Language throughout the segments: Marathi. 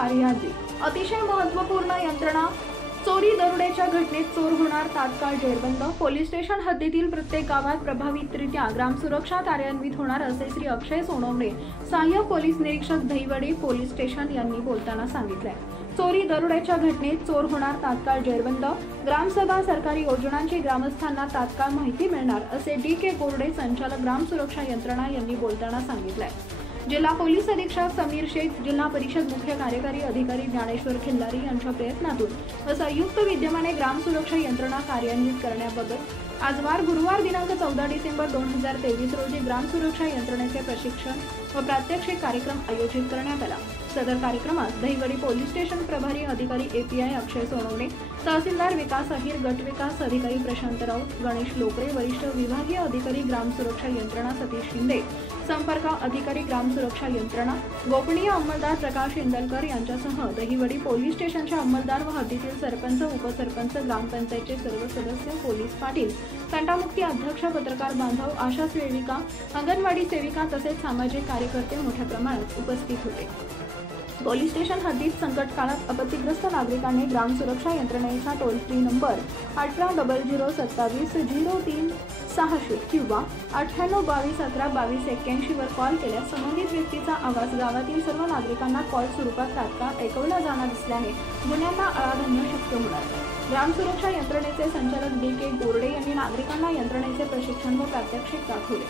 कार्यान्वित। अतिशय महत्त्वपूर्ण यंत्रणा। चोरी दरोड्याच्या घटनेत चोर होणार तात्काळ जेरबंद। पोलीस स्टेशन हद्दीतील प्रत्येक गावात प्रभावीतरित्या ग्रामसुरक्षा कार्यान्वित होणार असे श्री अक्षय सोनवणे, सहाय्यक पोलीस निरीक्षक दहिवडी पोलीस स्टेशन यांनी बोलताना सांगितले। चोरी दरोड्याच्या घटनेत चोर होणार तात्काळ जेरबंद। ग्रामसभा सरकारी योजनांची ग्रामस्थांना तात्काळ माहिती मिळणार असे DK कोरडे, संचालक ग्राम सुरक्षा यंत्रणा यांनी बोलताना सांगितले। जिल्हा पोलीस अधीक्षक समीर शेख, जिल्हा परिषद मुख्य कार्यकारी अधिकारी ज्ञानेश्वर खिल्लारी यांच्या प्रयत्नातून व संयुक्त विद्यमाने ग्राम सुरक्षा यंत्रणा कार्यान्वित करण्याबाबत आज वार गुरुवार दिनांक 14 डिसेंबर 2023 रोजी ग्राम सुरक्षा यंत्रणेचे प्रशिक्षण व प्रात्यक्षिक कार्यक्रम आयोजित करण्यात आला। सदर कार्यक्रमात दहिवडी पोलीस स्टेशन प्रभारी अधिकारी API अक्षय सोनवणे, तहसीलदार विकास अहिर, गट विकास अधिकारी प्रशांत राऊत, गणेश लोकरे, वरिष्ठ विभागीय अधिकारी ग्राम सुरक्षा यंत्रणा सतीश शिंदे, संपर्क अधिकारी ग्राम सुरक्षा यंत्रणा, गोपनीय अंमलदार प्रकाश इंदलकर यांच्यासह दहिवडी पोलीस स्टेशनचे अंमलदार व हद्दीतील सरपंच, उपसरपंच, ग्रामपंचायतचे सर्व सदस्य, पोलीस पाटील, तंटामुक्ती अध्यक्ष, पत्रकार बांधव, आशा सेविका, अंगणवाडी सेविका तसेच सामाजिक कार्यकर्ते मोठ्या प्रमाणात उपस्थित होते। पोलीस स्टेशन हद्दीत संकट काळात आपत्तीग्रस्त नागरिकांनी ग्राम सुरक्षा यंत्रणेचा टोल फ्री नंबर 1800270386 किंवा 9822112281 वर कॉल केल्यास संबंधित व्यक्तीचा आवाज गावातील सर्व नागरिकांना कॉल स्वरूपात तात्काळ ऐकवला जाणार असल्याने गुन्ह्यांना आळा घालणे शक्य होणार। ग्राम सुरक्षा यंत्रणेचे संचालक DK कोरडे यांनी नागरिकांना यंत्रणेचे प्रशिक्षण व प्रात्यक्षिक दाखवले।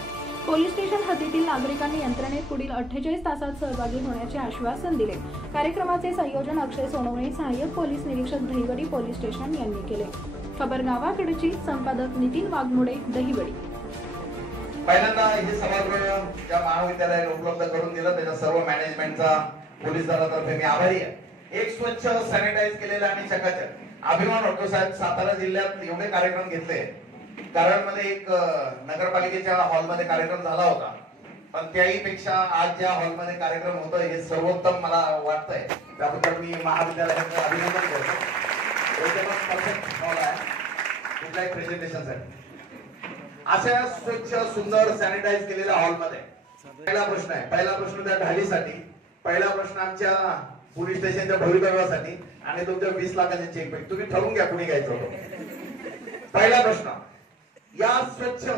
पोलीस स्टेशन हद्दीतील नागरिकांनी यंत्रणेत पुढील 48 तासात सहभागी होण्याचे आश्वासन दिले। कार्यक्रमाचे संयोजन अक्षय सोनवणे, सहाय्यक पोलीस निरीक्षक दहिवडी पोलीस स्टेशन यांनी केले। खबर गावाकडची, संपादक नितीन वाघमोडे, दहिवडी। पहिल्यांदा हे सभागृह ज्या महाविद्यालयाने उपलब्ध करून दिलं त्याच्या सर्व मॅनेजमेंटचा पोलीस दलातर्फे मी आभारी आहे। एक स्वच्छ सॅनिटाइज केलेला आणि चकाचक अभिमान वाटतो साहेब। सातारा जिल्ह्यात एवढे कार्यक्रम घेतले, कराडमध्ये एक नगरपालिकेच्या हॉलमध्ये कार्यक्रम झाला होता, पण त्याहीपेक्षा आज ज्या हॉलमध्ये कार्यक्रम होतोय हे सर्वोत्तम मला वाटतंय। त्याबद्दल मी महाविद्यालयाचं अभिनंदन करतो। एकदम परफेक्ट हॉल आहे कुठल्याही प्रेझेंटेशनसाठी। अशा स्वच्छ सुंदर सॅनिटाइज केलेल्या हॉलमध्ये पहिला प्रश्न आहे, पहिला प्रश्न त्या ढालीसाठी, पहिला प्रश्न आमच्या पोलीस स्टेशनच्या भवितव्यासाठी आणि तुमच्या 20 लाखाचे चेक पेक तुम्ही ठरवून घ्या कुणी घ्यायचं होतं। पहिला प्रश्न, या स्वच्छ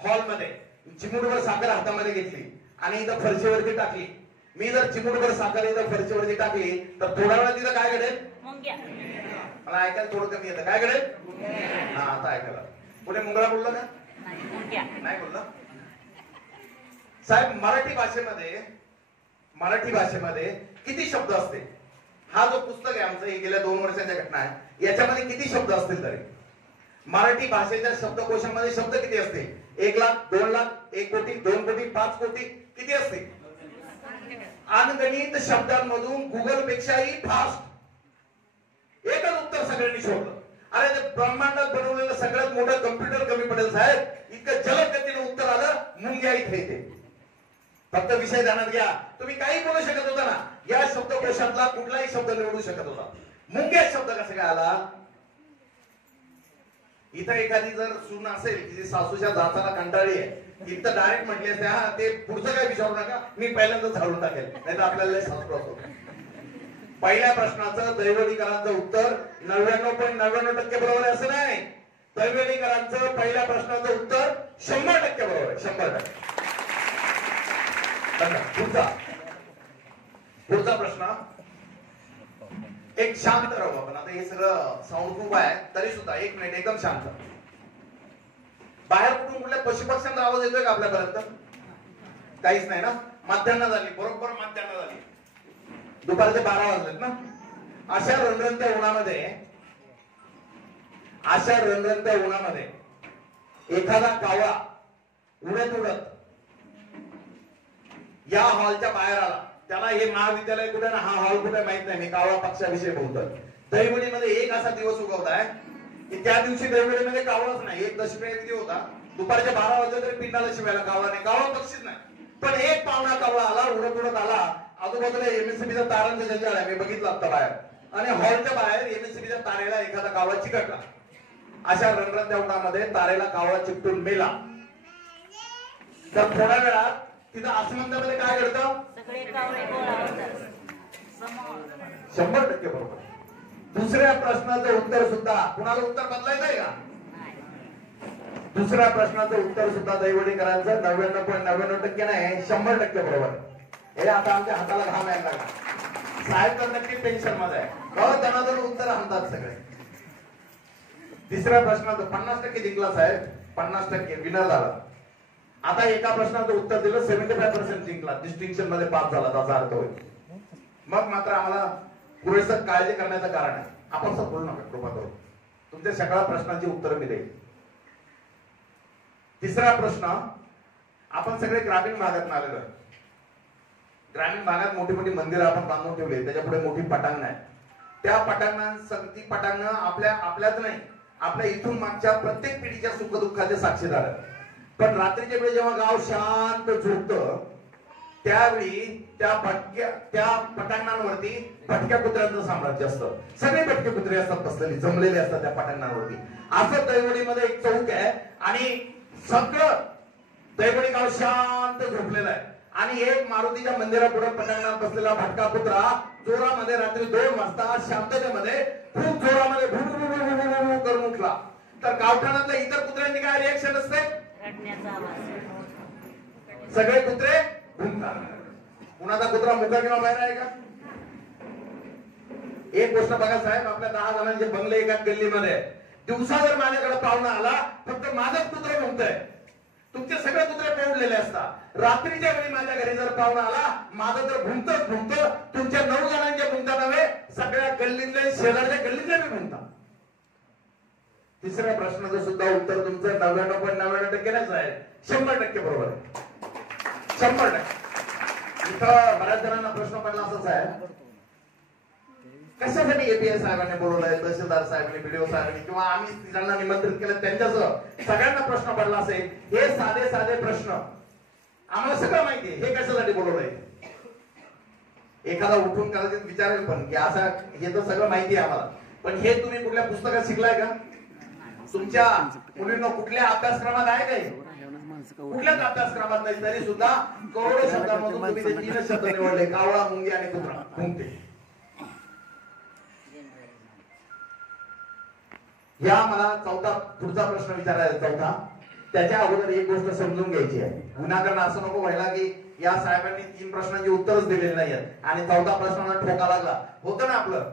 हॉलमध्ये चिमूटभर साखर हातामध्ये घेतली आणि इथं फरशीवरती टाकली। मी जर चिमूटभर साखर इथं फरशीवरती टाकली तर थोड्या वेळात तिथं काय घडेल? मला ऐकायला थोडं कमी येतं, काय घडेल? हा, आता ऐकायला पुढे मुंगळा बोललो का? नाही बोललो साहेब। मराठी भाषेमध्ये किती शब्द असते? हा जो पुस्तक आहे आमचं, हे गेल्या 2 वर्षांच्या घटना आहे, याच्यामध्ये किती शब्द असतील तरी? मराठी भाषेच्या शब्दकोशामध्ये शब्द किती असते? 1 लाख, 2 लाख, 1 कोटी, 2 कोटी, 5 कोटी किती असते? अनगणित शब्दांमधून गुगल पेक्षाही फास्ट एकच उत्तर सगळ्यांनी शोधलं। अरे ते ब्रह्मांडात बनवलेलं सगळ्यात मोठं कम्प्युटर कमी पडेल साहेब, इतकं जलद गतीने उत्तर आलं, मुंग्या इथे येते। फक्त विषय ध्यानात घ्या, तुम्ही काही बोलू शकत होता ना, या शब्दकोशातला कुठलाही शब्द निवडू शकत होता, मुंग्या शब्द कसा काय आला? इथं एखादी जर सून असेल की जी सासूच्या जाचाला कंटाळी आहे, इथं डायरेक्ट म्हटली असते हा ते पुढचं काय विचारू नका, मी पहिल्यांदा झाडून टाकेल, नाही तर आपल्याला सासू असतो। पहिल्या प्रश्नाचं दहिवडीकरांचं उत्तर 99.99% बरोबर आहे असं नाही। दहिवडीकरांचं पहिल्या प्रश्नाचं उत्तर 100% बरोबर आहे, 100%। पुढचा प्रश्न, एक शांत राहू आपण, आता हे सगळं साऊंड खूप आहे तरी सुद्धा 1 मिनिट एकदम शांत। बाहेर कुठून कुठल्या पशुपक्ष्यांचा आवाज येतोय का आपल्यापर्यंत? काहीच नाही ना? मध्यान्ह झाली, बरोबर मध्यान्ह झाली, दुपारचे 12 वाजलेत ना। अशा रणरणत्या उन्हामध्ये एखादा कावळा उडत उडत या हॉलच्या बाहेर आला, त्याला हे महाविद्यालय कुठे ना हा हॉल कुठे माहित नाही, मी कावळा पक्षाविषयी बोलतोय। दहिवडीमध्ये एक असा दिवस उगवताय की त्या दिवशी दहिवडीमध्ये कावळाच नाही, एक दशमी विधी होता, दुपारच्या 12 वाजले तरी पिंडाला शिवायला कावळा नाही, कावळा पक्षीच नाही, पण एक पावणा कावळा आला, उडत उडत आला, आजूबाजूला MSCBच्या तारांचा जंजाळ आहे, मी बघितलं आता बाहेर, आणि हॉलच्या बाहेर MSCBच्या तारेला एखादा कावळा चिकटला। अशा रणरणत्या उन्हामध्ये तारेला कावळा चिकटून मेला तर थोड्या वेळात तिथं आसमंतामध्ये काय घडतं? सगळे कावळे गोळा होतात। 100% बरोबर. दुसऱ्या प्रश्नाचं उत्तर सुद्धा कुणाला उत्तर बदलायचंय का? दुसऱ्या प्रश्नाचं उत्तर सुद्धा दैवडीकरांचं 99.99% नाही, 100% बरोबर. हे आता आमच्या हाताला घाम यायला लागला. साहेब तर नक्की टेन्शन मध्ये आहे. दनादन उत्तर आणतात सगळे. तिसऱ्या प्रश्नाचं 50% जिंकला साहेब, 50% विनर झाला. आता एका प्रश्नाचं उत्तर दिलं 75% जिंकला, डिस्टिंक्शन मध्ये पास झाला, त्याचा अर्थ होईल. मग मात्र आम्हाला पुरेसं काळजी करण्याचं कारण आहे. आपण सर बोलू नका कृपा करून, तुमच्या सगळ्या प्रश्नांची उत्तरं मी देईल. तिसरा प्रश्न, आपण सगळे ग्रामीण भागात आलेलो. ग्रामीण भागात मोठी मोठी मंदिरं आपण बांधून ठेवली, त्याच्या पुढे मोठी पटांगण आहे. त्या पटांगणांसाठी पटांगण आपल्याच नाही, आपल्या इथून मागच्या प्रत्येक पिढीच्या सुखदुःखाचे साक्षीदार आहेत. पण रात्रीच्या वेळी जेव्हा गाव शांत झोपतं त्यावेळी त्या पटांगणांवरती भटक्या कुत्र्यांचं साम्राज्य असतं. सगळे भटके कुत्रे असतात बसलेले, जमलेले असतात त्या पटांगणांवरती. असं दैवडीमध्ये एक चौक आहे आणि सगळं दैवडी गाव शांत झोपलेलं आहे. आणि एक मारुतीच्या मंदिरापुढे पटांगणात बसलेला भटका कुत्रा जोरामध्ये रात्री 2 वाजता शांततेमध्ये खूप जोरामध्ये भू करून उठला. तर गावठाणातल्या इतर कुत्र्यांनी काय रिएक्शन असते? सगळे कुत्रे भुंकतात. कुणाचा कुत्रा मुका किंवा बाहेर आहे का? एक गोष्ट बघा साहेब, आपल्या 10 जणांचे बंगले एका गल्लीमध्ये, दिवसा जर माझ्याकडे पाहुणा आला फक्त माझाच कुत्रा भुंकतोय, तुमचे सगळे कुत्रे पडलेले असतात. रात्रीच्या वेळी माझ्या घरी जर पाहुणा आला, माझं तर भुंकतच भुंकत, तुमच्या 9 जणांचे भुंकता नव्हे, सगळ्या गल्लीतले शेजारच्या गल्लीतले मी भुंकता. तिसऱ्या प्रश्नाचं सुद्धा उत्तर तुमचं 99.99% आहे, 100% बरोबर आहे. 100%. इथं बऱ्याच जणांना प्रश्न पडला असाच आहे, कशासाठी एपीएस साहेबांनी बोलवलंय, तहसीलदार साहेबांनी, बीडीओ साहेबांनी किंवा आम्ही ज्यांना निमंत्रित केलं त्यांच्यासह सगळ्यांना प्रश्न पडला असेल. हे साधे साधे प्रश्न आम्हाला सगळं माहिती आहे, हे कशासाठी बोलवलंय. एखादा उठून कदाचित विचारेल पण की असं, हे तर सगळं माहिती आहे आम्हाला, पण हे तुम्ही कुठल्या पुस्तकात शिकलाय का? तुमच्या मुलींना कुठल्या अभ्यासक्रमात आहे काय? कुठल्याच अभ्यासक्रमात नाही, तरी सुद्धा करोडो शब्दांमधून तुम्ही ते 3 शब्द निवडले, कावळा, मुंगी आणि कुत्रा. भुंकते. या मला पुढचा प्रश्न विचारायचा होता. त्याच्या अगोदर एक गोष्ट समजून घ्यायची आहे. विनाकारण असं नको व्हायला की या साहेबांनी 3 प्रश्नांची उत्तरच दिलेली नाहीयेत आणि 4था प्रश्नाला ठोका लागला. होतं ना आपलं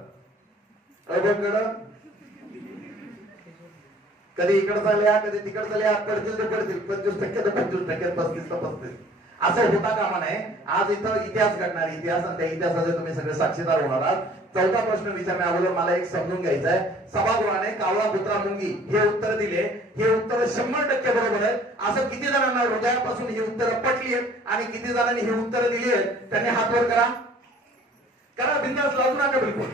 कधी इकडचा लिहा, कधी तिकडचा लिहा, पडतील ते पडतील, 25% तर 25%, 35% तर 35%. असं होता कामा नये. आज इथं इतिहास घडणार, इतिहास आणि त्या इतिहासाचे तुम्ही सगळे साक्षीदार होणार आहात. 4था प्रश्न विचारण्या अगोदर मला एक समजून घ्यायचं आहे. सभागृहाने कावळा, कुत्रा, मुंगी हे उत्तर दिले. हे उत्तर 100% बरोबर आहे. असं किती जणांना हृदयापासून ही उत्तरं पटली आहेत आणि किती जणांनी ही उत्तरं दिली आहेत त्यांनी हात वर करा. बिंदास लावू नका बिलकुल.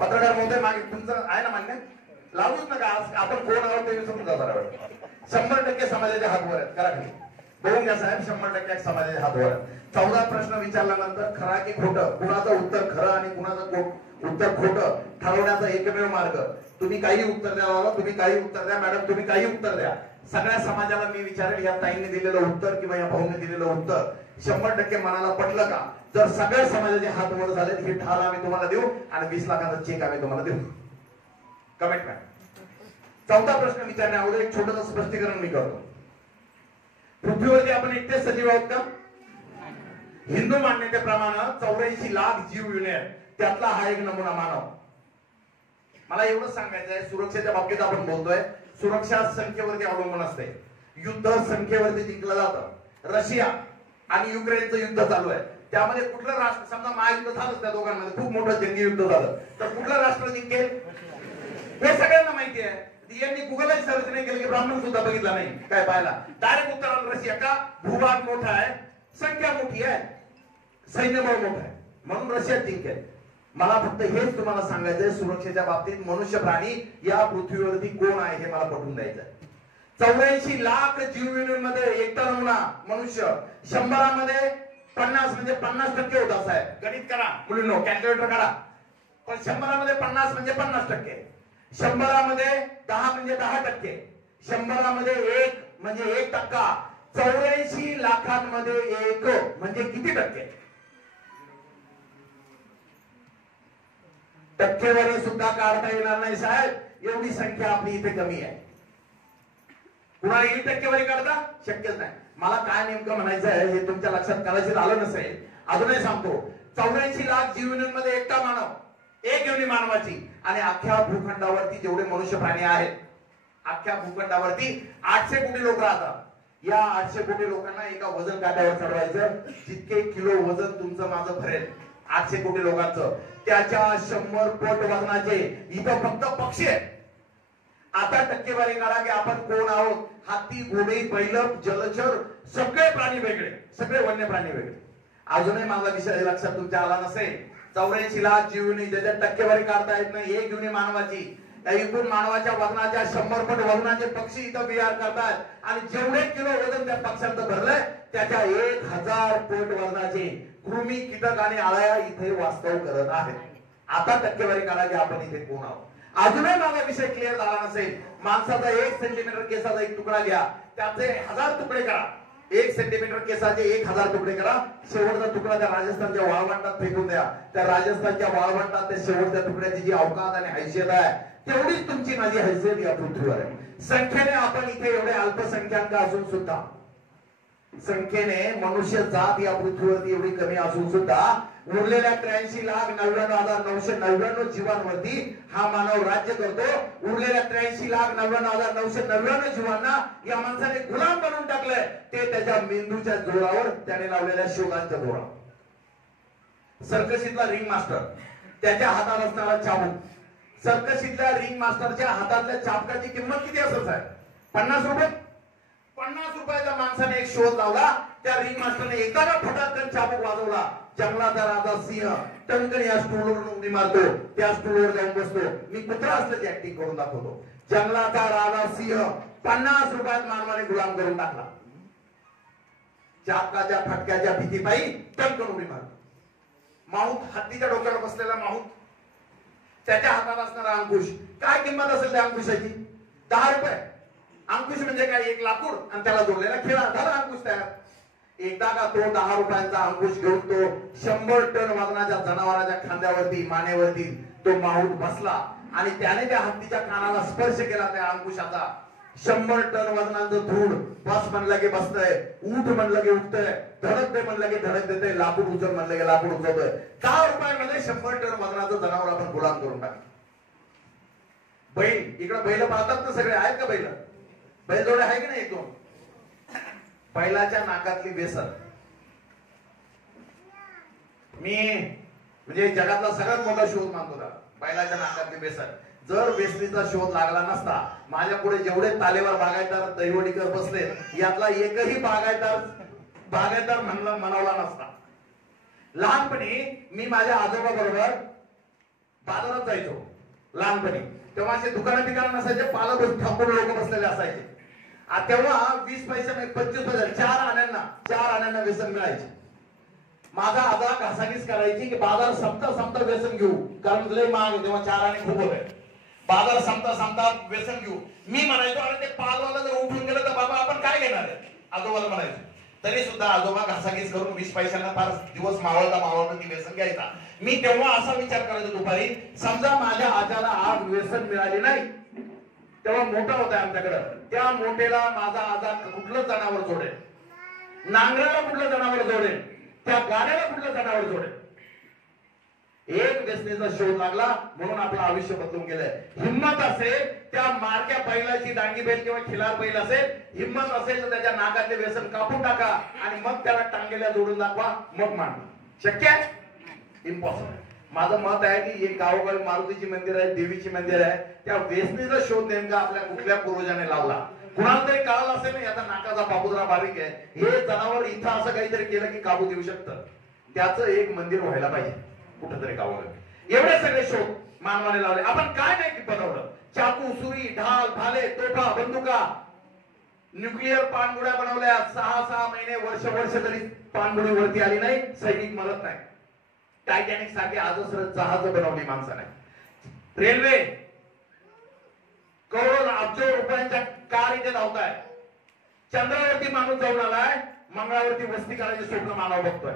पत्रकार महोदय मागे तुमचं आहे ना मान्य? लावूच नका. आपण कोण आहोत ते विसरून जाणार. 100% समाजाचे हात वर आहेत. करा खाली. बघून घ्या साहेब, 100% समाजाचे हात वर आहेत. 14 प्रश्न विचारल्यानंतर खरा की खोटं, कुणाचं उत्तर खरं आणि कुणाचं उत्तर खोटं ठरवण्याचा एकमेव मार्ग. तुम्ही काही उत्तर द्या, तुम्ही काही उत्तर द्या, मॅडम तुम्ही काही उत्तर द्या. सगळ्या समाजाला मी विचारेल, या ताईंनी दिलेलं उत्तर किंवा या भाऊने दिलेलं उत्तर 100% मनाला पटलं का? जर सगळ्या समाजाचे हात वर झाले, ही ढाल आम्ही तुम्हाला देऊ आणि 20 लाखाचा चेक आम्ही तुम्हाला देऊ. कमिटमेंट. 4था प्रश्न विचारण्या अगोदर एक छोटंसं स्पष्टीकरण मी करतो. पृथ्वीवरती आपण एकटे सजीव आहोत का? हिंदू मान्यतेप्रमाणे 84 लाख जीव युनियन, त्यातला हा एक नमुना मानव. मला एवढं सांगायचं आहे, सुरक्षेच्या बाबतीत आपण बोलतोय, सुरक्षा संख्येवरती अवलंबून असते. युद्ध संख्येवरती जिंकलं जातं. रशिया आणि युक्रेनचं युद्ध चालू आहे, त्यामध्ये कुठलं राष्ट्र, समजा महायुद्ध झालं त्या दोघांमध्ये, खूप मोठं जंगी युद्ध झालं, तर कुठलं राष्ट्र जिंकेल हे सगळ्यांना माहिती आहे. यांनी गुगलही सर्च नाही केलं की ब्राह्मण सुद्धा बघितला नाही काय पाहिला. डायरेक्ट उत्तर आलं रशिया. का? भूभाग मोठा आहे, संख्या मोठी आहे, सैन्यबळ मोठं आहे, म्हणून रशिया जिंकेल. मला फक्त हेच तुम्हाला सांगायचंय, सुरक्षेच्या बाबतीत मनुष्य प्राणी या पृथ्वीवरती कोण आहे हे मला पटवून द्यायचंय. 84 लाख जीव युनियन मध्ये एकटा नमुना मनुष्य. 100 मध्ये 50 म्हणजे 50% होता साहेब. गणित करा मुलींनो, कॅल्क्युलेटर काढा. पण 100 मध्ये 50 म्हणजे 50%, 100 मध्ये 10 म्हणजे 10%, 100 मध्ये 1 म्हणजे 1%, 84 लाखांमध्ये 1 म्हणजे किती टक्के? टक्केवारी सुद्धा काढता येणार नाही साहेब, एवढी संख्या आपली इथे कमी आहे. कुणाला ही टक्केवारी काढता शक्यच नाही. मला काय नेमकं म्हणायचं आहे हे तुमच्या लक्षात कदाचित आलं नसेल, अजूनही सांगतो. 84 लाख जीवनांमध्ये एकटा मानव, एक योनी मानवाची, आणि अख्ख्या भूखंडावरती जेवढे मनुष्य प्राणी आहेत, अख्ख्या भूखंडावरती 800 कोटी लोक राहतात. या 800 कोटी लोकांना एका वजन काट्यावर चढवायचं, जितके किलो वजन तुमचं माझं भरेल 800 कोटी लोकांचं, त्याच्या 100 पट वजनाचे इथं फक्त पक्षी आहेत. आता टक्केवारी काढा की आपण कोण आहोत. हाती, घोडे, बैल, जलचर सगळे प्राणी वेगळे, सगळे वन्य प्राणी वेगळे. अजूनही माझा विषय लक्षात तुमच्या आला नसेल. 84 लाख जीवनी ज्याच्या टक्केवारी काढता येत नाही, एक युनी मानवाची, एकूण मानवाच्या वजनाच्या 100 पट वजनाचे पक्षी इथं विहार करतात. आणि जेवढे किलो वजन त्या पक्ष्यांचं भरलंय त्याच्या 1000 पट वजनाचे कृमी, कीटक आणि आळ्या इथे वास्तव करत आहेत. आता टक्केवारी काढा की आपण इथे कोण आहोत. अजूनही माझा विषय क्लिअर झाला नसेल. माणसाचा 1 सेंटीमीटर केसाचा एक तुकडा घ्या, त्याचे 1000 तुकडे करा. 1 सेंटीमीटर केसाचे 1000 तुकडे करा. शेवटचा तुकडा त्या राजस्थानच्या वाळवंटात फेकून द्या. त्या राजस्थानच्या वाळवंटात त्या शेवटच्या तुकड्याची जी अवकात आणि हैसियत आहे, तेवढीच तुमची माझी हैसियत या पृथ्वीवर आहे. संख्येने आपण इथे एवढे अल्पसंख्याक असून सुद्धा, संख्येने मनुष्य जात या पृथ्वीवरती एवढी कमी असून सुद्धा उरलेल्या 83,99,999 जीवांवरती हा मानव राज्य करतो. उरलेल्या 83,99,999 जीवांना या माणसाने गुलाम बनवून टाकलंय. ते त्याच्या मेंदूच्या जोरावर, त्याने लावलेल्या शोधांच्या जोरावर. सर्कशीतला रिंग मास्टर, त्याच्या हातात असणारा चाबूक, सर्कशीतल्या रिंग मास्टरच्या हातातल्या चाबकाची किंमत किती असेल साहेब? 50 रुपये. 50 रुपयाच्या माणसाने एक शोध लावला. त्या रिंग मास्टरने एकाला फटाकन चाबूक वाजवला. जंगलाचा राजा सिंह टंकन या स्टूलवर उडी मारतो, त्या स्टूलवर जाऊन बसतो. मी कुत्रा असल्याची ऍक्टिंग करून दाखवतो. जंगलाचा राजा सिंह 50 रुपयात मानवाने गुलाम करून टाकला. चाबकाच्या फटक्याच्या भीतीपायी टंकन उडी मारतो. माऊत, हत्तीच्या डोक्यावर बसलेला माऊत, त्याच्या हातात असणारा अंकुश. काय किंमत असेल त्या अंकुशाची? 10 रुपये. अंकुश म्हणजे काय? एक लाकूड आणि त्याला जोडलेला खिळा, झाला अंकुश तयार. एकदा का तो 10 रुपयांचा अंकुश घेऊन तो 100 टन वजनाच्या जनावराच्या खांद्यावरती, मानेवरती तो माऊत बसला आणि त्याने त्या हत्तीच्या कानाला स्पर्श केला त्या अंकुशाचा. 100 टन वजनाचं धूळ. बस म्हणलं की बसतंय, उठ म्हणलं की उठतंय, धडक दे म्हणलं की धडक देतंय, लाकूड उचल म्हणलं की लाकूड उचलतोय. 10 रुपयांमध्ये 100 टन वजनाचं जनावर आपण गुलाम करून टाकलं. बैल, इकडे बैल पाहतात ना सगळे, आहेत का बैल? बैलजोडे आहे की नाही? एक दोन. बैलाच्या नाकातली बेसन, मी म्हणजे जगातला सगळ्यात मोठा शोध मानतो त्याला, बैलाच्या नाकातली बेसन. जर बेसनीचा शोध लागला नसता, माझ्या पुढे जेवढे तालेवर बागायतदार दैवडीकर बसले, यातला एकही बागायतदार म्हणावला नसता. लहानपणी मी माझ्या आजोबा बरोबर बाजारात जायचो. लहानपणी तेव्हा असे दुकानं ठिकाण नसायचे, पालक थांबून लोक बसलेले असायचे. तेव्हा 20 पैसे 25 पैसे 4 आण्यांना व्यसन मिळायचे. माझा आजा घासाघीस करायची की बाजार संपता व्यसन घेऊ, कारण लय महाग आहे तेव्हा 4 आणे खूप होते. बाजार संपता व्यसन घेऊ. मी म्हणायचो अरे ते पालवाला जर उठून गेलं तर बाबा आपण काय घेणार आहे, आजोबाला म्हणायचो. तरी सुद्धा आजोबा घासाघीस करून 20 पैशांना फार दिवस मावळता ती व्यसन घ्यायचा. मी तेव्हा असा विचार करायचो दुपारी, समजा माझ्या आजाला आज व्यसन मिळाले नाही, तेव्हा मोठा होता आमच्याकडे, त्या मोठेला माझा आजा कुठलं जनावर जोडेल, नांगराला कुठलं जनावर जोडेल, त्या गाण्याला कुठलं जनावर जोडेल. एक व्यसनेचा शोध लागला म्हणून आपलं आयुष्य बदलून गेलंय. हिम्मत असेल त्या मारक्या बैलाची, डांगी बैल किंवा खिलार बैल असेल, हिम्मत असेल तर त्याच्या नाकातले व्यसन कापून टाका आणि मग त्याला टांगेला जोडून दाखवा, मग मान. शक्य आहे? इम्पॉसिबल. माझं मत आहे की एक गावोगावी मारुतीची मंदिर आहे, देवीची मंदिर आहे, त्या वेसणीचा शोध नेमका आपल्या कुठल्या पूर्वजाने लावला. कुणाला तरी कळलं असेल ना, याचा नाकाचा बाबूजरा बारीक आहे, हे जनावर इथं असं काहीतरी केलं की काबू देऊ शकतं, त्याचं एक मंदिर व्हायला पाहिजे कुठंतरी गावाला. एवढे सगळे शोध मानवाने लावले. आपण काय नाही बनवलं? चाकू, सुरी, ढाल, भाले, तोफा, बंदुका, न्यूक्लिअर पाणबुड्या बनवल्या. 6 महिने, वर्ष तरी पाणबुडी वरती आली नाही, सैनिक मरत नाही. टायटॅनिक सारखी अजस्र जहाज बनवली माणसाने. रेल्वे करोड अब्ज रुपयांच्या कार इथे धावताय. चंद्रावरती माणूस जाऊन आलाय, मंगळावरती वस्ती करायचे स्वप्न मानव बघतोय.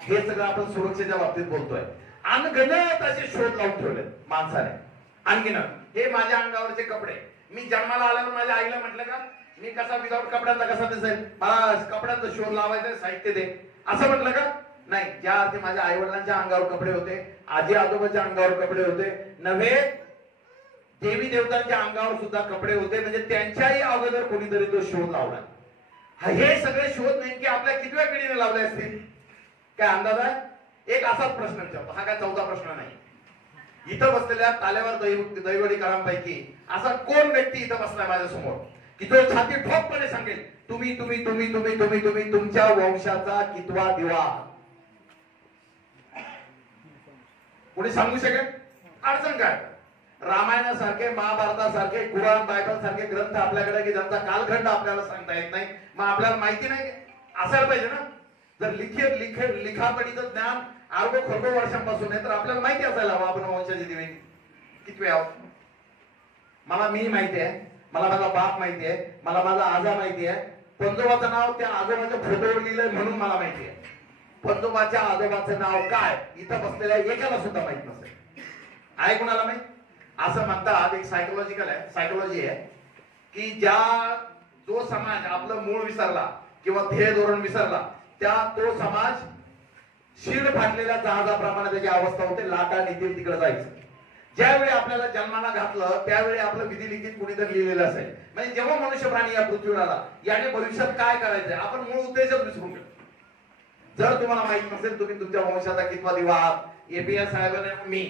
हे सगळं आपण सुरक्षेच्या बाबतीत बोलतोय. अनगणत असे शोध लावून ठेवले माणसाने. आणखीन हे माझ्या अंगावरचे कपडे. मी जन्माला आल्यावर माझ्या आईला म्हटलं का मी कसा विदाऊट कपड्यांचा कसा दिसेल, मला कपड्यांचा शोध लावायचा साहित्य दे असं म्हटलं का? नाही. ज्या अर्थी माझ्या आई वडिलांच्या अंगावर कपडे होते, आजी आजोबाच्या अंगावर कपडे होते, नव्हे देवी देवतांच्या अंगावर सुद्धा कपडे होते, म्हणजे त्यांच्याही अगोदर कोणीतरी तो शोध लावला. हे सगळे शोध नेमके आपल्या कितव्या पिढीने लावले असतील काय अंदाज आहे? एक असाच प्रश्न विचारतो. हा काय 14 प्रश्न नाही. इथं बसलेल्या ताल्यावर दैवडीकरांपैकी असा कोण व्यक्ती इथं बसलाय माझ्या समोर की तो छाती ठोकपणे सांगेल तुम्ही तुम्ही तुम्ही तुम्ही तुम्ही तुम्ही तुमच्या वंशाचा कितवा दिवा? कोणी सांगू शकेल? अडचण काय? रामायणासारखे, महाभारतासारखे, कुराण, बायबल सारखे ग्रंथ आपल्याकडे की ज्यांचा कालखंड आपल्याला सांगता येत नाही, मग आपल्याला माहिती नाही असायला पाहिजे ना. जर लिखापडीचं ज्ञान अर्धो खरबो वर्षांपासून आहे तर आपल्याला माहिती असायला हवं आपण वंशाचे दिवे किती आहोत. मला मी माहिती आहे, मला माझा बाप माहिती आहे, मला माझा आजा माहिती आहे. पंजोबाचं नाव त्या आजोबाच्या फोटोवर लिहिलंय म्हणून मला माहिती आहे. पंजोबाच्या आजोबाचं नाव काय इथं बसलेल्या एकाला सुद्धा माहित नसेल. आहे कोणाला माहित? असं म्हणतात, एक सायकोलॉजी आहे की जो समाज आपलं मूळ विसरला किंवा ध्येय धोरण विसरला तो समाज शीड फाटलेल्या जहाजाप्रमाणे त्याची अवस्था होते. लाटा निघतील तिकडे जायचं. ज्यावेळी आपल्याला जन्माला घातलं त्यावेळी आपलं विधी लिखित कुणीतरी लिहिलेलं असेल. म्हणजे जेव्हा मनुष्य प्राणी या पृथ्वीवर आला याने भविष्यात काय करायचंय आपण मूळ उद्देशच विसरून गेलो. जर तुम्हाला माहित नसेल तुम्ही तुमच्या वंशाचा कितवा दिवा आहात, एपीएस साहेबांनी मी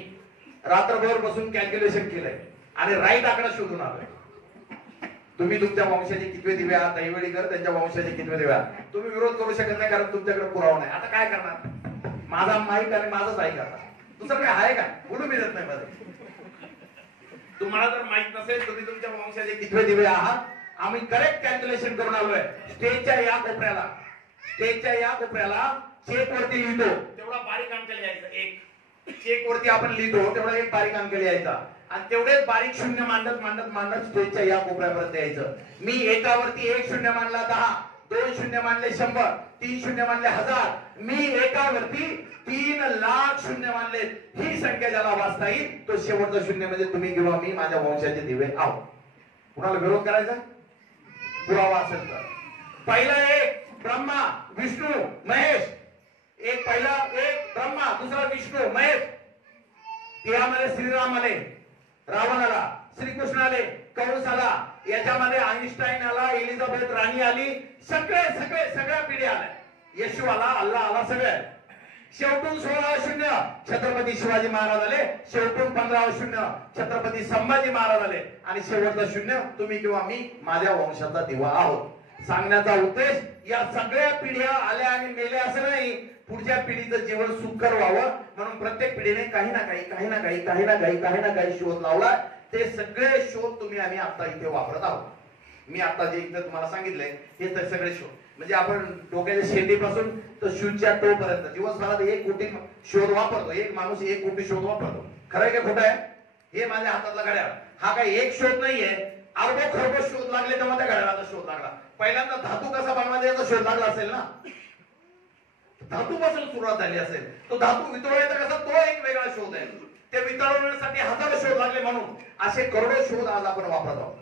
रात्रभर बसून कॅल्क्युलेशन केलंय आणि राईट आकडा शोधून आलोय. तुम्ही तुमच्या वंशाचे कितवे दिवे आहात, दैवडीकर त्यांच्या वंशाचे कितवे दिवे आहात. तुम्ही विरोध करू शकत नाही कारण तुमच्याकडे पुरावा नाही. आता काय करणार? माझा माईक आणि माझंच ऐका. दुसरं काय आहे का? बोलू मिळत नाही मध्ये. तुम्हाला जर माहित नसेल तुम्ही तुमच्या वंशाचे कितवे दिवे आहात, आम्ही करेक्ट कॅल्क्युलेशन करून आलोय. स्टेजच्या या कोपऱ्याला चेक वरती लिहितो तेवढा बारीक अंक लिहायचा. एक चेक वरती आपण लिहितो तेवढा एक बारीक अंक लिहायचा आणि तेवढेच बारीक शून्य मांडत स्टेजच्या या कोपऱ्यापर्यंत यायचं. मी एकावरती 1 शून्य मांडला 10, 2 शून्य मांडले 100, 3 शून्य मांडले 1000, मी एकावरती 3 लाख शून्य मांडले. ही संख्या ज्याला वाचता येईल तो शेवटचा शून्य म्हणजे तुम्ही किंवा मी माझ्या वंशाचे दिवे आहोत. कुणाला विरोध करायचा? पुरावा असेल तर. पहिला एक ब्रह्मा विष्णू महेश, एक ब्रह्मा, दुसरा विष्णू महेश. त्यामध्ये श्रीराम आले, रावण आला, श्रीकृष्ण आले, कंस आला, याच्यामध्ये आइन्स्टाईन आला, एलिझाबेथ राणी आली, सगळ्या पिढ्या आल्या. येशू आला, अल्लाह आला, सगळे. शेवटून 16 शून्य छत्रपती शिवाजी महाराज आले, शेवटून 15 शून्य छत्रपती संभाजी महाराज आले आणि शेवटचा शून्य तुम्ही किंवा मी माझ्या वंशाचा दिवा आहोत. सांगण्याचा उद्देश या सगळ्या पिढ्या आल्या आणि मेल्या असं नाही, पुढच्या पिढीचं जीवन सुखकर व्हावं म्हणून प्रत्येक पिढीने काही ना काही शोध लावला. ते सगळे शोध तुम्ही आम्ही आता इथे वापरत आहोत. मी आता जे इथे तुम्हाला सांगितलंय हे तर सगळे शोध म्हणजे आपण डोक्याच्या शेंडीपासून तर शूजच्या टोपर्यंत दिवसभरात 1 कोटी शोध वापरतो. एक माणूस 1 कोटी शोध वापरतो. खरं आहे का खोटं आहे? हे माझ्या हातातला घड्याळ हा काही एक शोध नाहीये. अरबो खरबो शोध लागले तेव्हा त्या घड्याळाचा शोध लागला. पहिल्यांदा धातू कसा बनवायचा याचा शोध लागला असेल ना. धातूपासून सुरुवात झाली असेल. तो धातू वितळवायचा कसा तो एक वेगळा शोध आहे. ते वितळवण्यासाठी हजारो शोध लागले म्हणून असे करोडो शोध आज आपण वापरत आहोत.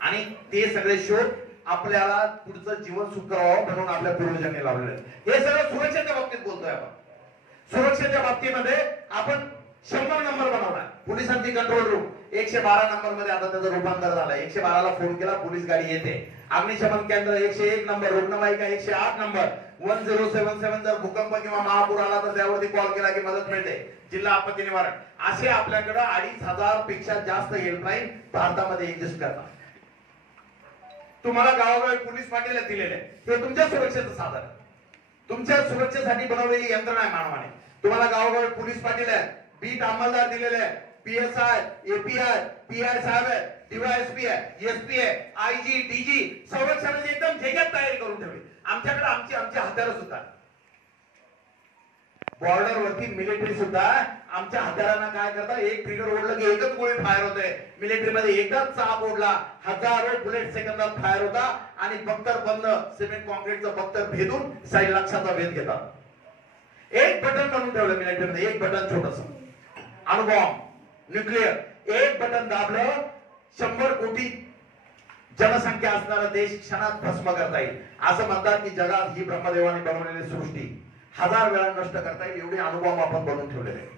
आणि ते सगळे शोध आपल्याला पुढचं जीवन सुखकर व्हावं म्हणून आपल्या पूर्वजांनी लावलेले. हे सगळं सुरक्षेच्या बाबतीत बोलतोय आपण. सुरक्षेच्या बाबतीमध्ये आपण 100 नंबर बनवला. पोलिसांची कंट्रोल रूम 112 नंबर मध्ये आता त्याचं रूपांतर झालंय. 112 ला फोन केला पोलीस गाडी येते. अग्निशमन केंद्र 101 नंबर, रुग्णवाहिका 108 नंबर, 1077 जर भूकंप किंवा महापूर आला तर त्यावरती कॉल केला की मदत मिळते. जिल्हा आपत्ती निवारण असे आपल्याकडे 2500 पेक्षा जास्त हेल्पलाईन भारतामध्ये एक्झिस्ट करतात. तुम्हाला गावोगावी पोलीस पाटील दिलेले हे तुमच्या सुरक्षेचं साधन, तुमच्या सुरक्षेसाठी बनवलेली यंत्रणा आहे मानवाने. तुम्हाला गावोगावी पोलीस पाटील आहेत, बीट अंमलदार दिलेले आहेत, पीएसआय, एपीआय, पीआय साहेब आहे, डीवायएसपी आहे, एसपी आहे, आयजी, डीजी संरक्षणाची एकदम जय्यत तयारी करून ठेवली. आमच्याकडे आमची हत्यारं सुद्धा. बॉर्डर वरती मिलिटरी सुद्धा आमच्या हत्यारांना काय करतात, एक ट्रिगर ओढलं की एकच गोळी फायर होते. मिलिटरी मध्ये एकच चाप ओढला हजारो बुलेट सेकंदात फायर होता आणि बख्तर बंद सिमेंट कॉन्क्रीटचं बख्तर भेदून साई लक्षाचा भेद घेतात. एक बटन बनवून ठेवलं मिलिटरीमध्ये, एक बटन छोटस अणुबॉम्ब, न्यूक्लिअर, एक बटन दाबलं 100 कोटी जनसंख्या असणारा देश क्षणात भस्म करता येईल. असं म्हणतात की जगात ही ब्रह्मदेवाने बनवलेली सृष्टी 1000 वेळा नष्ट करता येईल एवढे अणुबॉम्ब आपण बनवून ठेवलेले आहे.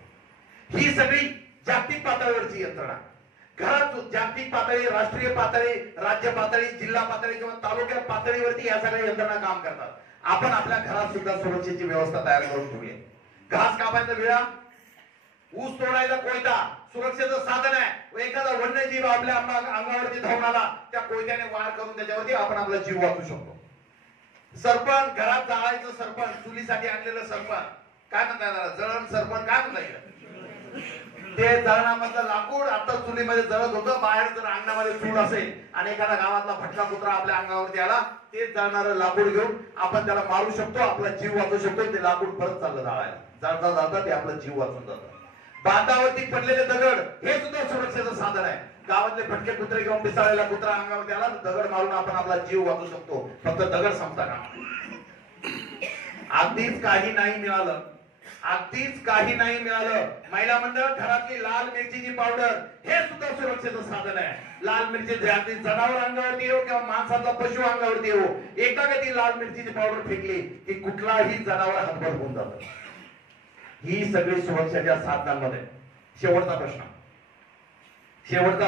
ही सगळी जागतिक पातळीवरची यंत्रणा, घरात जागतिक पातळी, राष्ट्रीय पातळी, राज्य पातळी, जिल्हा पातळी किंवा तालुक्या पातळीवरती या सगळ्या यंत्रणा काम करतात. आपण आपल्या घरात सुद्धा सुरक्षेची व्यवस्था तयार करून ठेवली आहे. घास कापायचा विळा, ऊस तोडायचा कोयता सुरक्षेचं साधन आहे. एखादा वन्यजीव आपल्या अंगावरती धावून आला, त्या कोयत्याने वार करून त्याच्यावरती आपण आपला जीव वाचू शकतो. सरपण, घरात जाळायचं सरपण, चुलीसाठी आणलेलं सरपण, काय म्हणता येणार, जळण सरपण काय म्हणता येईल, ते जळणामधलं लाकूड आता चुलीमध्ये जळत होतं. बाहेर जर अंगणामध्ये चूल असेल आणि एखादा गावातला भटका कुत्रा आपल्या अंगावरती आला, ते जळणारं लाकूड घेऊन आपण त्याला मारू शकतो, आपला जीव वाचू शकतो. ते लाकूड परत चाललं जाळायला, जाता जाता ते आपला जीव वाचून जातं. बांधावरती पडलेले दगड हे सुद्धा सुरक्षेचं साधन आहे. गावातले भटके कुत्रे घेऊन पिसाळलेला कुत्रा अंगावरती आला तर दगड मारून आपण आपला जीव वाचू शकतो. फक्त दगड संपता का, अगदीच काही नाही मिळालं, अगदीच काही नाही मिळालं, महिला मंडळ घरातली लाल मिरचीची पावडर हे सुद्धा सुरक्षेचं साधन आहे. लाल मिरची जनावर अंगावरती येऊ किंवा माणसाचा पशु अंगावरती येऊ, एकदा का ती लाल मिरचीची पावडर फेकली की कुठलाही जनावर हातभर होऊन जातं. ही सगळी सुरक्षेच्या साधनांमध्ये. शेवटचा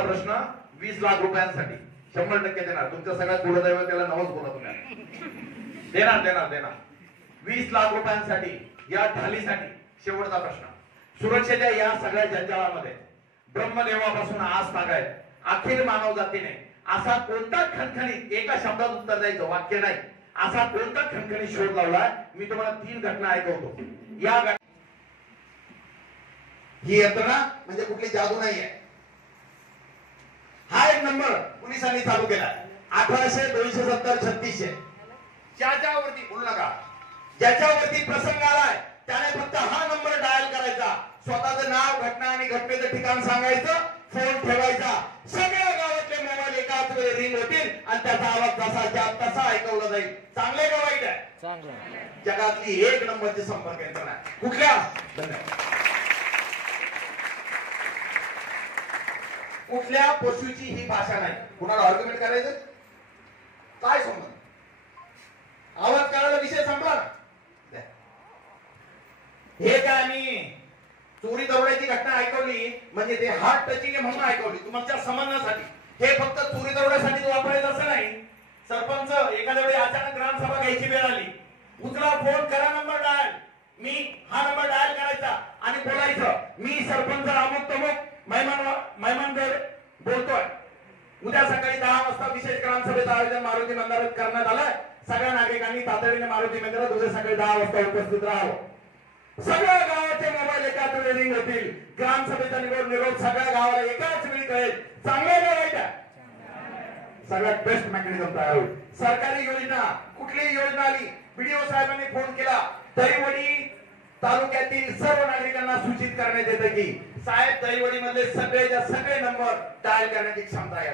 प्रश्न 20 लाख रुपयांसाठी 100% देणार. तुमच्या सगळ्या कुलदैवत त्याला नवस बोला तुम्ही देणार 20 लाख रुपयांसाठी या ढालीसाठी. शेवटचा प्रश्न, सुरक्षेच्या या सगळ्या जंजाळामध्ये ब्रह्मदेवापासून आज तागायत अखिल मानव जातीने असा कोणता खणखणीत, एका शब्दात उत्तर द्यायचं, वाक्य नाही, असा कोणता खणखणीत शोध लावलाय. मी तुम्हाला 3 घटना ऐकवतो. या ही यंत्रणा म्हणजे कुठली जादू नाहीये. हा एक नंबर पोलिसांनी चालू केला 1800 270 3600. ज्याच्यावरती बोलू नका, ज्याच्यावरती प्रसंग आलाय त्याने फक्त हा नंबर डायल करायचा, स्वतःचं नाव, घटना आणि घटनेचं ठिकाण सांगायचं, फोन ठेवायचा. सगळ्या गावातले मोबाईल एकाच वेळी रिंग होतील आणि त्याचा आवाज जसा तसा ऐकवला जाईल. चांगले का वाईट आहे? जगातली 1 नंबरची संपर्क यंत्रणा. कुठल्या? कुठल्या पशुची ही भाषा नाही. कुणाला आर्ग्युमेंट करायचं काय संबंध, आवाज करायला विषय संपला. हे काय मी चोरी दरोड्याची घटना ऐकवली म्हणजे ते हार्ट टचिंग आहे म्हणून ऐकवली तुमच्या समजण्यासाठी. हे फक्त चोरी दरोड्यासाठी वापरायचं असं नाही. सरपंच एखाद्या वेळी अचानक ग्रामसभा घ्यायची वेळ आली, उचला फोन करा, नंबर डायल, मी हा नंबर डायल करायचा आणि बोलायचं, मी सरपंच अमुक तमुक मैमानगड बोलतोय. उद्या सकाळी 10 वाजता विशेष ग्रामसभेचं आयोजन मारुती मंदिरात करण्यात आलं. सगळ्या नागरिकांनी तातडीने मारुती मंदिरात उद्या सकाळी 10 वाजता उपस्थित राहावं. सगळ्या गावाचे मोबाईल एकाच वेळी रिंग होतील. ग्रामसभेचा निरोप सगळ्या गावाला एकाच वेळी कळेल. चांगलं का वाईट आहे? सगळ्यात बेस्ट मेकॅनिझम तयार होईल. सरकारी योजना, कुठलीही योजना आली, बीडीओ साहेबांनी फोन केला, दहिवडी तालुक्यातील सर्व नागरिकांना सूचित करण्यात येतं की साहेब दहिवडी मधले सगळे नंबर डायल करण्याची क्षमता आहे.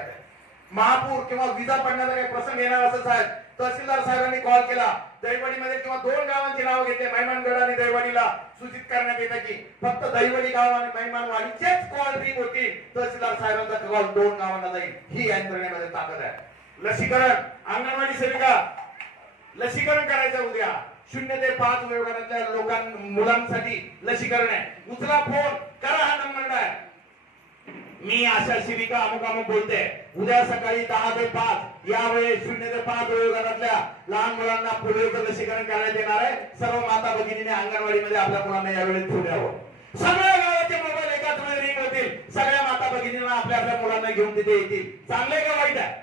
महापूर किंवा विजा पडण्याचा काही प्रसंग येणार असं साहेब, तहसीलदार साहेबांनी कॉल केला, दहिवडीमध्ये किंवा 2 गावांची नाव घेतले, मैमानगड आणि दहिवडीला सूचित करण्यात येतं की फक्त दहिवडी गाव आणि मैमानवाडीचेच कॉल रिंग होतील. तहसीलदार साहेबांचा कॉल 2 गावांना जाईल. ही यंत्रणेमध्ये ताकद आहे. लसीकरण, अंगणवाडी सेविका लसीकरण करायचं उद्या. 0 ते 5 वयोगटातल्या मुलांसाठी लसीकरण आहे. उचला फोन करा, हा नंबर डायल, मी आशा सेविका अमुक बोलते. उद्या सकाळी 10 ते 5 यावेळेस 0 ते 5 वयोगटातल्या लहान मुलांना पोलिओचं लसीकरण करण्यात येणार आहे. सर्व माता भगिनीने अंगणवाडीमध्ये आपल्या मुलांना यावेळेस ठेवावं. सगळ्या गावाचे मोबाईल एकाच वेळी रिंग होतील. सगळ्या माता भगिनींना आपल्या मुलांना घेऊन तिथे येतील. चांगले का वाईट आहे?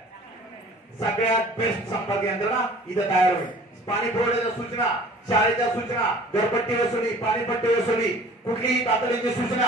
सगळ्यात बेस्ट संपर्क यंत्रणा इथं तयार होईल. पाणी पुरवठ्याच्या सूचना, शाळेच्या सूचना, घरपट्टी वसुली, पाणीपट्टी वसुली, कुठलीही तातडीची सूचना,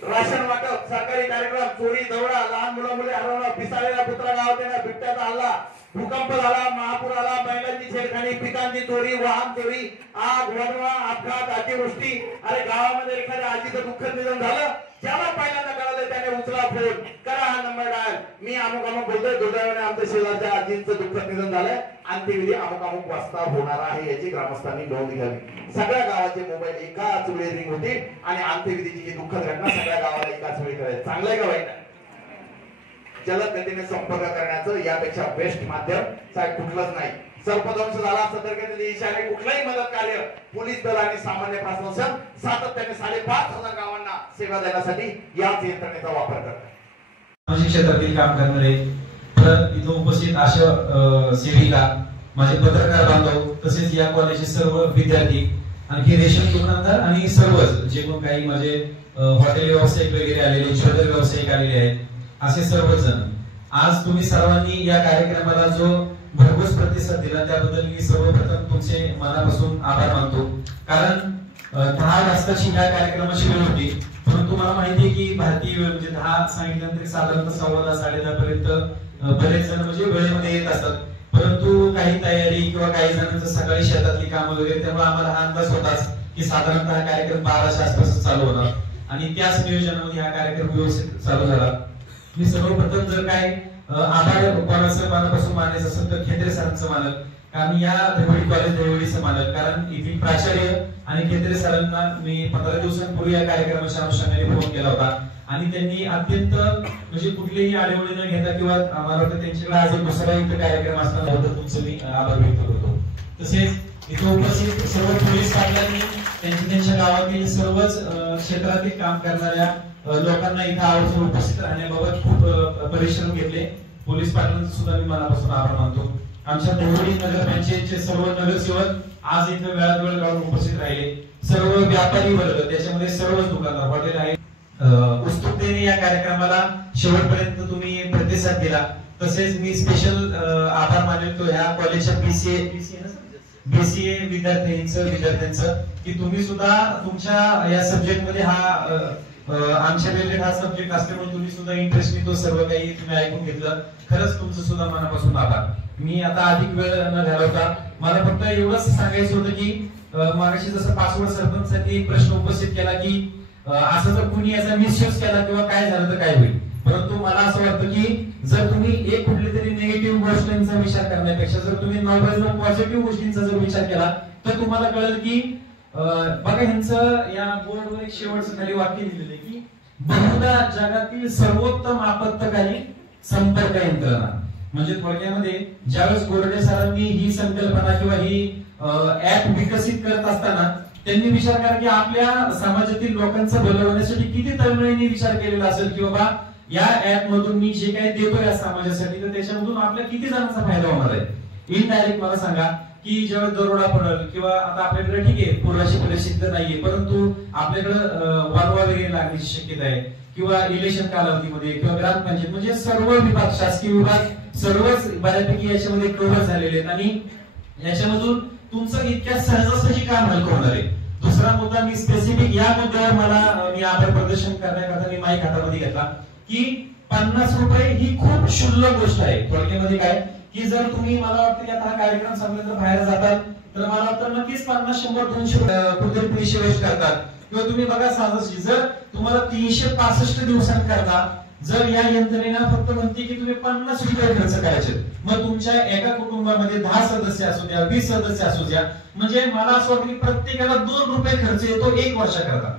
राशन वाटप, सरकारी कार्यक्रम, चोरी दरोडा, लहान मुलं हरवणं, पिसाळलेला कुत्रा गावात येणं, बिबट्याचा हल्ला, भूकंप झाला, महापूर आला, महिलांची छेडखानी, पिकांची चोरी, वाहन चोरी, आग, वणवा, अपघात, अतिवृष्टी, अरे गावामध्ये एखाद्या आजीचं दुःखद निधन झालं ज्याला पहिल्यांदा कळालं त्याने उचला फोन, करा हा नंबर डायल, मी अमुक अमुक बोलतोय, दुर्दैवाने आमच्या शेजारच्या आजींचं दुःखद निधन झालंय, अंत्यविधी अमुक अमुक वाजता होणार आहे याची ग्रामस्थांनी नोंद घ्यावी. सगळ्या गावाचे मोबाईल एकाच वेळी रिंग होती आणि अंत्यविधीची जी दुःखद घटना सगळ्या गावाला एकाच वेळी करायची. चांगलंय का वाईट? जलद गतीने संपर्क करण्याचं यापेक्षा बेस्ट माध्यम कुठलंच नाही. सर्पदंश झाला सतर्कतेने देशाने कुठलाही मदत कार्य पोलीस दल आणि सामान्य प्रशासन सातत्याने 5,500 गावांना सेवा देण्यासाठी याच यंत्रणेचा वापर करतात. सामाजिक क्षेत्रातील काम करणारे परत इथं उपस्थित अशा सेविका, माझे पत्रकार बांधव, तसेच या कॉलेजचे सर्व विद्यार्थी, आणखी रेशन दुकानदार आणि सर्वच जे कोण काही माझे हॉटेल व्यावसायिक वगैरे आलेले, ज्वेलरी व्यावसायिक आलेले आहेत, असे सर्वजण आज तुम्ही सर्वांनी या कार्यक्रमाला जो भरघोस प्रतिसाद दिला त्याबद्दल मी सर्वप्रथम तुमचे मनापासून आभार मानतो. कारण 10 वाजताची या कार्यक्रमाची वेळ होती, परंतु मला माहिती आहे की भारतीय वेळ म्हणजे 10 सांगितल्यानंतर साधारणतः 10:15 10:30 पर्यंत बरेच जण म्हणजे वेळेमध्ये येत असतात. परंतु काही तयारी किंवा काही जणांचं सकाळी शेतातली कामं वगैरे, त्यामुळे आम्हाला हा अंदाज होताच की साधारणतः हा कार्यक्रम 12च्या आसपास चालू होणार आणि त्याच नियोजनामध्ये हा कार्यक्रम व्यवस्थित चालू झाला. मी सर्वप्रथम जर काय आभार कोणाचं मनापासून मानायचं असेल तर खेत्रे सरांचं मानल, कारण या देवळी कॉलेज देवळीचं मानल, कारण इथील प्राचार्य आणि खेत्रे सरांना मी 15 दिवसांपूर्वी या कार्यक्रमाच्या अनुषंगाने फोन केला होता आणि त्यांनी अत्यंत म्हणजे कुठलीही आळेवळी न घेता किंवा मला वाटतं त्यांच्याकडे आज एक दुसरा इथं कार्यक्रम असताना होतं, तुमचं मी आभार व्यक्त करतो. तसेच इथं उपस्थित सर्व पोलीस पाटलांनी त्यांच्या गावातील सर्वच क्षेत्रातील काम करणाऱ्या लोकांना इथं आवर्जून उपस्थित राहण्याबाबत खूप परिश्रम घेतले. पोलीस पाटलांचा सुद्धा मी मनापासून आभार मानतो. आमच्या देवळी नगर पंचायतचे सर्व नगरसेवक आज इथं वेळात वेळ काढून उपस्थित राहिले. सर्व व्यापारी वर्ग, त्याच्यामध्ये सर्वच दुकानदार, हॉटेल आहे, उत्सुकतेने या कार्यक्रमाला शेवटपर्यंत तुम्ही प्रतिसाद दिला. तसेच मी स्पेशल आभार मानतो ह्या कॉलेजच्या बीसीए विद्यार्थ्यांचं की तुम्ही सुद्धा तुमच्या या सब्जेक्ट मध्ये हा आमच्या रिलेटेड हा सब्जेक्ट असल्यामुळे तुम्ही सुद्धा इंटरेस्टने तो सर्व काही तुम्ही ऐकून घेतलं. खरंच तुमचं सुद्धा मनापासून आभार. मी आता अधिक वेळ न घालवता मला फक्त एवढंच सांगायचं होतं की मागाशी जसं पासवर्ड सरपंचसाठी प्रश्न उपस्थित केला की असं जर कुणी याचा मिसयूज केला किंवा काय झालं तर काय होईल, परंतु मला असं वाटतं की जर तुम्ही एक कुठली तरी निगेटिव्ह गोष्टींचा विचार करण्यापेक्षा जर तुम्ही पॉझिटिव्ह गोष्टींचा जर विचार केला तर तुम्हाला कळेल की बघा ह्यांचं या बोर्डवर एक शेवटचं खाली वाक्य लिहिलेलं आहे की बहुधा जगातील सर्वोत्तम आपत्कालीन संपर्क यंत्रणा. म्हणजे थोडक्यामध्ये ज्यावेळेस गोरडे सरांनी ही संकल्पना किंवा ही ऍप विकसित करत असताना त्यांनी विचार करा की आपल्या समाजातील लोकांचं भलं होण्यासाठी किती तळमळीने विचार केलेला असेल की बाबा या ऍप मधून मी जे काही देतो या समाजासाठी तर त्याच्यामधून आपल्या किती जणांचा फायदा होणार आहे. इनडायरेक्ट मला सांगा की जेव्हा दरोडा पडेल किंवा आता आपल्याकडे ठीक आहे पूर्वाची परिस्थिती नाहीये, परंतु आपल्याकडे वारवा वगैरे लागण्याची शक्यता आहे किंवा इलेक्शन कालावधीमध्ये किंवा ग्रामपंचायत म्हणजे सर्व विभाग, शासकीय विभाग सर्वच बऱ्यापैकी याच्यामध्ये कव्हर झालेले आहेत आणि याच्यामधून तुमचं इतक्या सहजासहजी काम हलकं होणार आहे. दुसरा मुद्दा मी स्पेसिफिक या मुद्द्यावर मी आभार प्रदर्शन करण्याकरता मी माईक हातामध्ये घेतला की 50 रुपये ही खूप क्षुल्लक गोष्ट आहे. थोडक्यामध्ये काय की जर तुम्ही मला वाटतं की आता हा कार्यक्रम संपल्यानंतर बाहेर जातात तर मला वाटतं नक्कीच 50 100 200 कुठेतरी पैसे वेस्ट करतात किंवा तुम्ही बघा सहजासहजी जर तुम्हाला 365 दिवसांकरता जर या यंत्रणेला फक्त म्हणते की तुम्ही 50 रुपये खर्च करायचे, मग तुमच्या एका कुटुंबामध्ये 10 सदस्य असू द्या 20 सदस्य असू द्या, म्हणजे मला असं वाटतं की प्रत्येकाला 2 रुपये खर्च येतो 1 वर्षाकरता.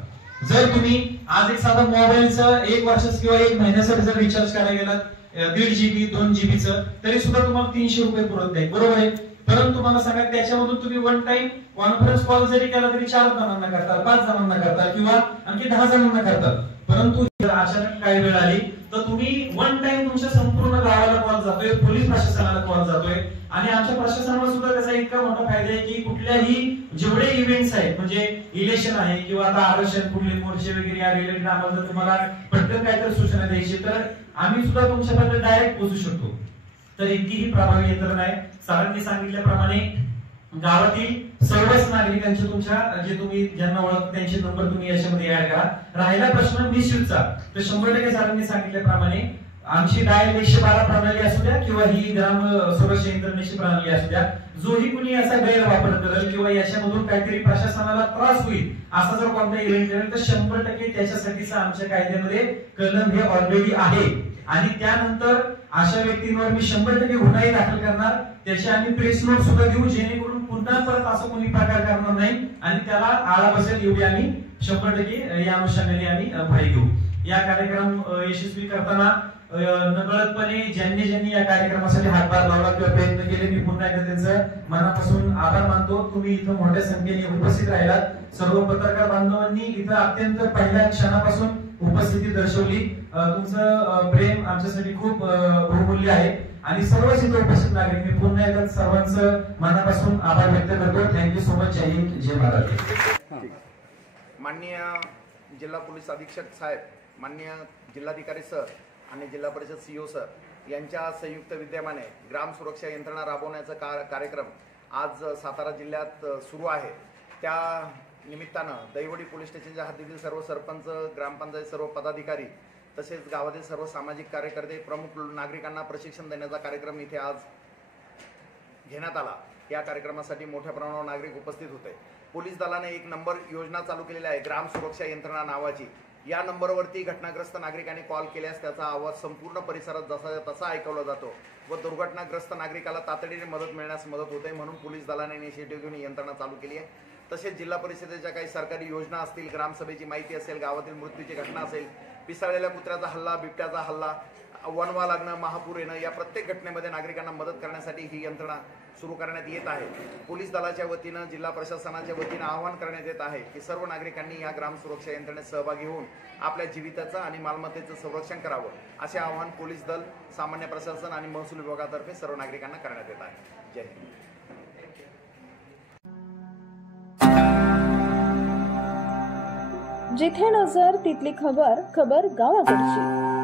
जर तुम्ही आज एक साधा मोबाईलचा 1 वर्षाचा किंवा 1 महिन्यासाठी जर रिचार्ज करायला गेलात 1.5 GB 2 GB तरी सुद्धा तुम्हाला 300 रुपये पुरत नाही, बरोबर आहे. परंतु मला सांगा त्याच्यामधून तुम्ही वन टाइम कॉन्फरन्स कॉल जरी केला तरी 4 जणांना करतात, 5 जणांना करतात किंवा आणखी 10 जणांना करतात. परंतु अचानक काही वेळ आली तर तुम्ही वन टाइम तुमच्या संपूर्ण गावाला कॉल जातोय, पोलीस प्रशासनाला कॉल जातोय आणि आमच्या प्रशासनाला सुद्धा त्याचा इतका मोठा फायदा आहे की कुठल्याही जेवढे इव्हेंट्स आहेत म्हणजे इलेक्शन आहे किंवा आता आरक्षण कुठले मोर्चे वगैरे या रिलेटेड आम्हाला जर तुम्हाला पटकन काहीतरी सूचना द्यायची तर आम्ही सुद्धा तुमच्यापर्यंत डायरेक्ट पोहोचू शकतो. तर इतकी ही प्रभावी यंत्रणा आहे. सरांनी सांगितल्याप्रमाणे गावातील सर्वच नागरिकांचे तुमच्या जे तुम्ही ज्यांना ओळखता त्यांचे नंबर तुम्ही याच्यामध्ये ऍड करा. राहिला प्रश्न मिसयूजचा तर 100% सरांनी सांगितल्याप्रमाणे आमची डायल 112 प्रणाली असू द्या किंवा ही ग्राम सुरक्षा यंत्रणेची प्रणाली असू द्या, जोही कुणी याचा गैरवापर करेल किंवा याच्यामधून काहीतरी प्रशासनाला त्रास होईल असा जर कोणता इव्हेंट करेल तर 100% त्याच्यासाठीचा आमच्या कायद्यामध्ये कलम हे ऑलरेडी आहे आणि त्यानंतर अशा व्यक्तींवर मी 100% गुन्हाही दाखल करणार, त्याची आम्ही प्रेस नोट सुद्धा देऊ जेणेकरून पुन्हा परत असं कोणी प्रकार करणार नाही आणि त्याला आळा बसेल एवढी आम्ही 100% या अनुषंगाने आम्ही भय घेऊ. या कार्यक्रम यशस्वी करताना नकळतपणे ज्यांनी या कार्यक्रमासाठी हातभार लावला किंवा प्रयत्न केले मी पुन्हा एकदा त्यांचं मनापासून आभार मानतो. तुम्ही इथं मोठ्या संख्येने उपस्थित राहिलात. सर्व पत्रकार बांधवांनी इथं अत्यंत पहिल्या क्षणापासून उपस्थिती दर्शवली. तुमचं प्रेम आमच्यासाठी खूप बहुमूल्य आहे आणि सर्वच इथं उपस्थित नागरिक मी पुन्हा एकदा सर्वांचं मनापासून आभार व्यक्त करतो. Thank you so much. जय हिंद, जय महाराष्ट्र. माननीय जिल्हा पोलीस अधीक्षक साहेब, माननीय जिल्हाधिकारी सर आणि जिल्हा परिषद सीओ सर यांच्या संयुक्त विद्यमाने ग्राम सुरक्षा यंत्रणा राबवण्याचा कार्यक्रम आज सातारा जिल्ह्यात सुरू आहे. त्या निमित्तानं दैवडी पोलीस स्टेशनच्या हद्दीतील सर्व सरपंच, ग्रामपंचायत सर्व पदाधिकारी तसेच गावातील सर्व सामाजिक कार्यकर्ते, प्रमुख नागरिकांना प्रशिक्षण देण्याचा कार्यक्रम इथे आज घेण्यात आला. या कार्यक्रमासाठी मोठ्या प्रमाणावर नागरिक उपस्थित होते. पोलीस दलाने एक नंबर योजना चालू केलेली आहे ग्राम सुरक्षा यंत्रणा नावाची. या नंबरवरती घटनाग्रस्त नागरिकांनी कॉल केल्यास त्याचा आवाज संपूर्ण परिसरात जसा तसा ऐकवला जातो व दुर्घटनाग्रस्त नागरिकाला तातडीने मदत मिळण्यास मदत होते. म्हणून पोलीस दलाने इनिशिएटिव्ह घेऊन यंत्रणा चालू केली आहे. तसेच जिल्हा परिषदेच्या काही सरकारी योजना असतील, ग्रामसभेची माहिती असेल, गावातील मृत्यूची घटना असेल, पिसाळलेल्या कुत्र्याचा हल्ला, बिबट्याचा हल्ला, वणवा लागणं, महापूर येणं, या प्रत्येक घटनेमध्ये नागरिकांना मदत करण्यासाठी ही यंत्रणा सुरू करण्यात येत आहे. पोलीस दलाच्या वतीनं, जिल्हा प्रशासनाच्या वतीनं आवाहन करण्यात येत आहे की सर्व नागरिकांनी या ग्राम सुरक्षा यंत्रणेत सहभागी होऊन आपल्या जीविताचं आणि मालमत्तेचं संरक्षण करावं असे आवाहन पोलीस दल, सामान्य प्रशासन आणि महसूल विभागातर्फे सर्व नागरिकांना करण्यात येत आहे. जय हिंद. जिथे नजर तिथली खबर, खबर गावाकडची.